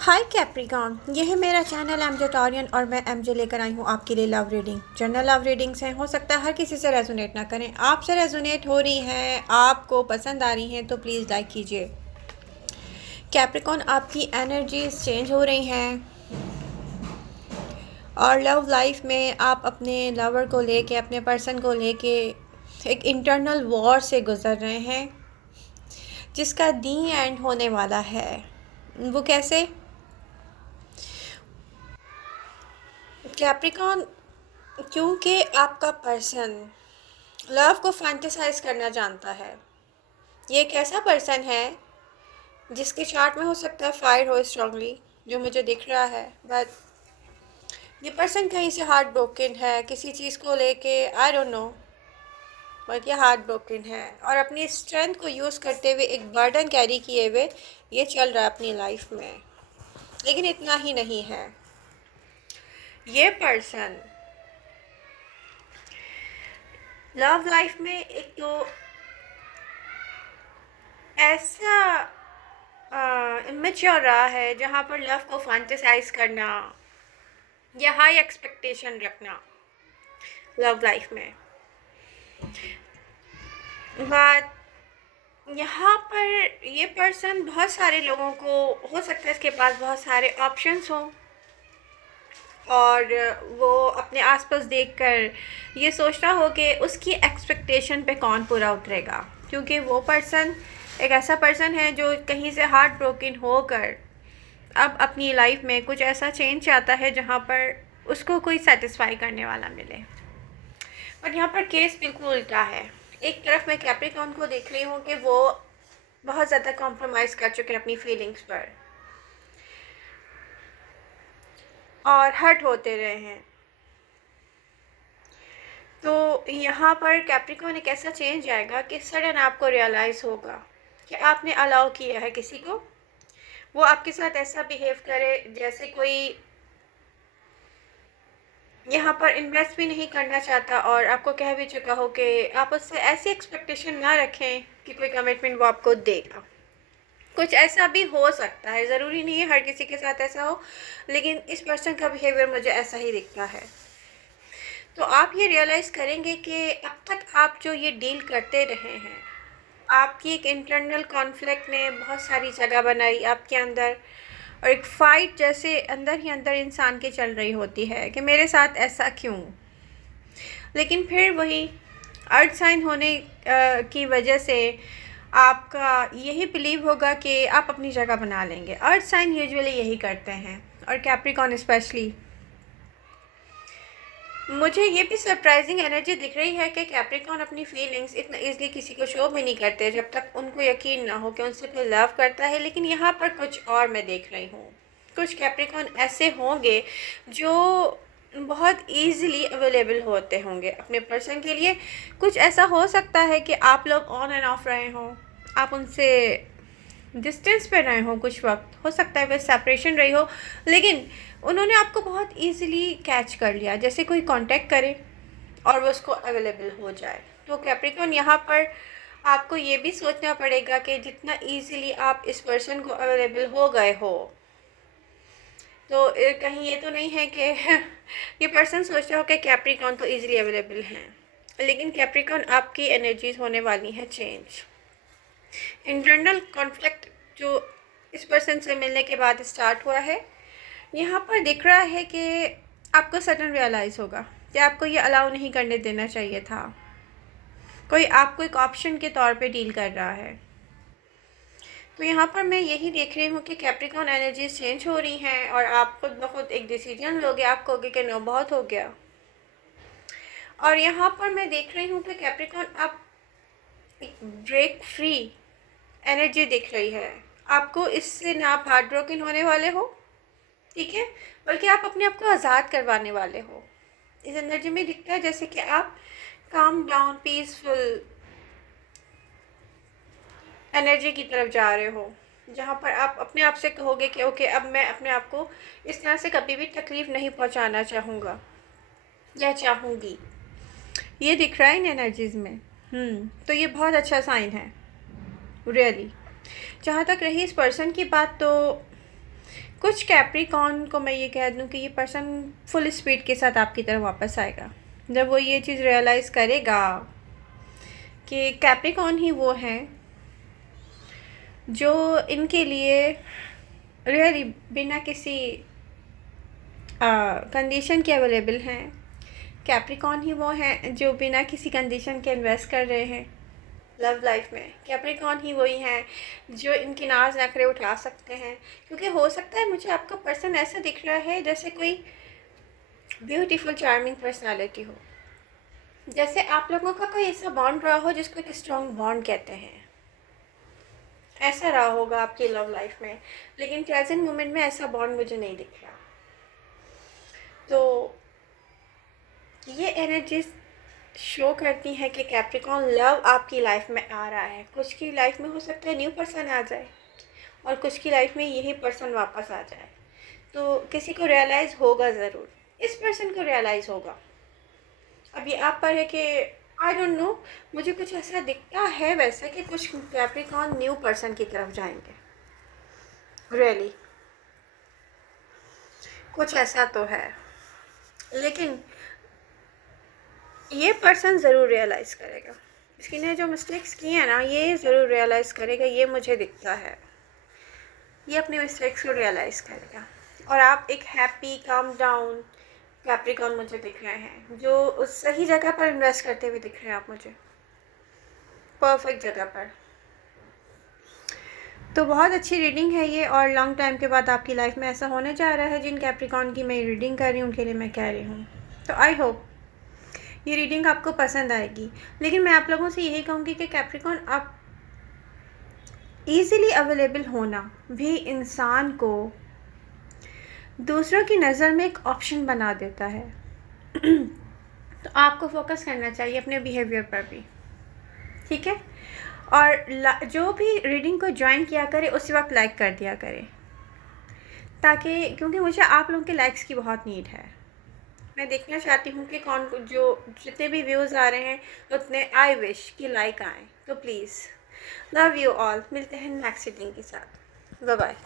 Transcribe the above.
हाय Capricorn, ये है मेरा चैनल एमजे टॉरियन और मैं एमजे लेकर आई हूँ आपके लिए love reading. General love readings हैं, हो सकता है हर किसी से रेजोनेट ना करें। आपसे रेजोनेट हो रही हैं, आपको पसंद आ रही हैं तो प्लीज़ लाइक कीजिए। कैप्रिकॉन, आपकी एनर्जीज चेंज हो रही हैं और लव लाइफ में आप अपने लवर को लेके, अपने पर्सन को लेके एक इंटरनल वॉर से गुजर रहे हैं जिसका दी एंड होने वाला है। वो कैसे? कैप्रिकॉन, क्योंकि आपका पर्सन लव को फैंटेसाइज करना जानता है। ये एक ऐसा पर्सन है जिसके चार्ट में हो सकता है फायर हो स्ट्रांगली, जो मुझे दिख रहा है, बट ये पर्सन कहीं से हार्ट ब्रोकन है किसी चीज़ को लेके, आई डोंट नो, बट ये हार्ट ब्रोकन है और अपनी स्ट्रेंथ को यूज़ करते हुए, एक बर्डन कैरी किए हुए ये चल रहा है अपनी लाइफ में। लेकिन इतना ही नहीं है, ये पर्सन लव लाइफ में एक तो ऐसा इमेच्योर रहा है जहाँ पर लव को फैंटेसाइज करना या हाई एक्सपेक्टेशन रखना लव लाइफ में। बट यहाँ पर ये पर्सन बहुत सारे लोगों को, हो सकता है इसके पास बहुत सारे ऑप्शंस हों और वो अपने आसपास देखकर ये सोचता हो कि उसकी एक्सपेक्टेशन पे कौन पूरा उतरेगा, क्योंकि वो पर्सन एक ऐसा पर्सन है जो कहीं से हार्ट ब्रोकन होकर अब अपनी लाइफ में कुछ ऐसा चेंज चाहता है जहाँ पर उसको कोई सेटिस्फाई करने वाला मिले। और यहाँ पर केस बिल्कुल उल्टा है। एक तरफ मैं कैप्रिकॉर्न को देख रही हूँ कि वो बहुत ज़्यादा कॉम्प्रोमाइज़ कर चुके हैं अपनी फीलिंग्स पर और हर्ट होते रहे हैं। तो यहाँ पर कैप्रिकॉर्न एक ऐसा चेंज आएगा कि सडन आपको रियलाइज़ होगा कि आपने अलाउ किया है किसी को वो आपके साथ ऐसा बिहेव करे जैसे कोई यहाँ पर इन्वेस्ट भी नहीं करना चाहता और आपको कह भी चुका हो कि आप उससे ऐसी एक्सपेक्टेशन ना रखें कि कोई कमिटमेंट वो आपको देगा। कुछ ऐसा भी हो सकता है, ज़रूरी नहीं है हर किसी के साथ ऐसा हो, लेकिन इस पर्सन का बिहेवियर मुझे ऐसा ही दिखता है। तो आप ये रियलाइज़ करेंगे कि अब तक आप जो ये डील करते रहे हैं, आपकी एक इंटरनल कॉन्फ्लिक्ट ने बहुत सारी जगह बनाई आपके अंदर और एक फ़ाइट जैसे अंदर ही अंदर इंसान के चल रही होती है कि मेरे साथ ऐसा क्यों। लेकिन फिर वही अर्थ साइन होने की वजह से आपका यही बिलीव होगा कि आप अपनी जगह बना लेंगे। अर्थ साइन यूजुअली यही करते हैं और कैप्रिकॉर्न स्पेशली। मुझे ये भी सरप्राइजिंग एनर्जी दिख रही है कि कैप्रिकॉर्न अपनी फीलिंग्स इतना ईज़िली किसी को शो भी नहीं करते जब तक उनको यकीन ना हो कि उनसे कोई लव करता है। लेकिन यहाँ पर कुछ और मैं देख रही हूँ, कुछ कैप्रिकॉर्न ऐसे होंगे जो बहुत ईज़िली अवेलेबल होते होंगे अपने पर्सन के लिए। कुछ ऐसा हो सकता है कि आप लोग ऑन एंड ऑफ रहे हों, आप उनसे डिस्टेंस पे रहे हों, कुछ वक्त हो सकता है वह सेपरेशन रही हो, लेकिन उन्होंने आपको बहुत इजीली कैच कर लिया, जैसे कोई कांटेक्ट करे और वो उसको अवेलेबल हो जाए। तो कैप्रिकॉर्न, यहाँ पर आपको ये भी सोचना पड़ेगा कि जितना इजीली आप इस पर्सन को अवेलेबल हो गए हो, तो कहीं ये तो नहीं है कि ये पर्सन सोच रहा हो कि कैप्रिकॉर्न तो इजीली अवेलेबल हैं। लेकिन कैप्रिकॉर्न, आपकी एनर्जीज होने वाली हैं चेंज। इंटरनल कॉन्फ्लिक्ट जो इस पर्सन से मिलने के बाद स्टार्ट हुआ है, यहाँ पर दिख रहा है कि आपको सडन रियलाइज़ होगा कि आपको ये अलाउ नहीं करने देना चाहिए था। कोई आपको एक ऑप्शन के तौर पे डील कर रहा है। तो यहाँ पर मैं यही देख रही हूँ कि कैप्रिकॉर्न एनर्जीज चेंज हो रही हैं और आप खुद ब खुद एक डिसीजन लोगे, आप कहोगे कि नो, बहुत हो गया। और यहाँ पर मैं देख रही हूँ कि कैप्रिकॉर्न, आप एक ब्रेक फ्री एनर्जी दिख रही है। आपको इससे ना आप हार्ट ब्रोकन होने वाले हो, ठीक है, बल्कि आप अपने आप को आज़ाद करवाने वाले हो। इस एनर्जी में दिखता है जैसे कि आप काम डाउन, पीसफुल एनर्जी की तरफ जा रहे हो, जहाँ पर आप अपने आप से कहोगे कि ओके, अब मैं अपने आप को इस तरह से कभी भी तकलीफ़ नहीं पहुँचाना चाहूँगा या चाहूँगी। ये दिख रहा है इन एनर्जीज़ में। तो ये बहुत अच्छा साइन है रियली। जहाँ तक रही इस पर्सन की बात, तो कुछ कैप्रिकॉर्न को मैं ये कह दूँ कि ये पर्सन फुल स्पीड के साथ आपकी तरफ वापस आएगा जब वो ये चीज़ रियलाइज़ करेगा कि कैप्रिकॉर्न ही वो हैं जो इनके लिए रियली बिना किसी कंडीशन के अवेलेबल हैं। कैप्रिकॉर्न ही वो हैं जो बिना किसी कंडीशन के इन्वेस्ट कर रहे हैं लव लाइफ में। कैप्रिकॉर्न ही वही हैं जो इनकी नाज नखरे उठा सकते हैं, क्योंकि हो सकता है मुझे आपका पर्सन ऐसा दिख रहा है जैसे कोई ब्यूटीफुल चार्मिंग पर्सनालिटी हो, जैसे आप लोगों का कोई ऐसा बॉन्ड रहा हो जिसको एक स्ट्रॉन्ग बॉन्ड कहते हैं, ऐसा रहा होगा आपकी लव लाइफ में। लेकिन प्रेजेंट मोमेंट में ऐसा बॉन्ड मुझे नहीं दिख रहा। तो ये एनर्जीज शो करती हैं कि कैप्रिकॉर्न लव आपकी लाइफ में आ रहा है। कुछ की लाइफ में हो सकता है न्यू पर्सन आ जाए और कुछ की लाइफ में यही पर्सन वापस आ जाए। तो किसी को रियलाइज़ होगा ज़रूर, इस पर्सन को रियलाइज़ होगा। अब ये आप पर है कि आई डोंट नो, मुझे कुछ ऐसा दिखता है वैसे कि कुछ कैप्रिकॉर्न न्यू पर्सन की तरफ जाएंगे। रियली कुछ ऐसा तो है, लेकिन ये पर्सन ज़रूर रियलाइज़ करेगा। इसकी ने जो मिस्टेक्स की हैं ना, ये ज़रूर रियलाइज़ करेगा, ये मुझे दिखता है। ये अपनी मिस्टेक्स को रियलाइज़ करेगा और आप एक हैप्पी काम डाउन कैप्रिकॉर्न मुझे दिख रहे हैं जो उस सही जगह पर इन्वेस्ट करते हुए दिख रहे हैं आप मुझे, परफेक्ट जगह पर। तो बहुत अच्छी रीडिंग है ये, और लॉन्ग टाइम के बाद आपकी लाइफ में ऐसा होने जा रहा है। जिन कैप्रिकॉर्न की मैं रीडिंग कर रही हूँ उनके लिए मैं कह रही हूँ। तो आई होप ये रीडिंग आपको पसंद आएगी। लेकिन मैं आप लोगों से यही कहूँगी कि कैप्रिकॉर्न आप ईज़िली अवेलेबल होना भी इंसान को दूसरों की नज़र में एक ऑप्शन बना देता है। तो आपको फोकस करना चाहिए अपने बिहेवियर पर भी, ठीक है। और जो भी रीडिंग को ज्वाइन किया करे उसी वक्त लाइक कर दिया करे, ताकि क्योंकि मुझे आप लोगों के लाइक्स की बहुत नीड है। मैं देखना चाहती हूँ कि कौन जो जितने भी व्यूज़ आ रहे हैं उतने आई विश कि लाइक आएँ। तो प्लीज़ लव यू ऑल, मिलते हैं नेक्स्ट रीडिंग के साथ। Bye bye.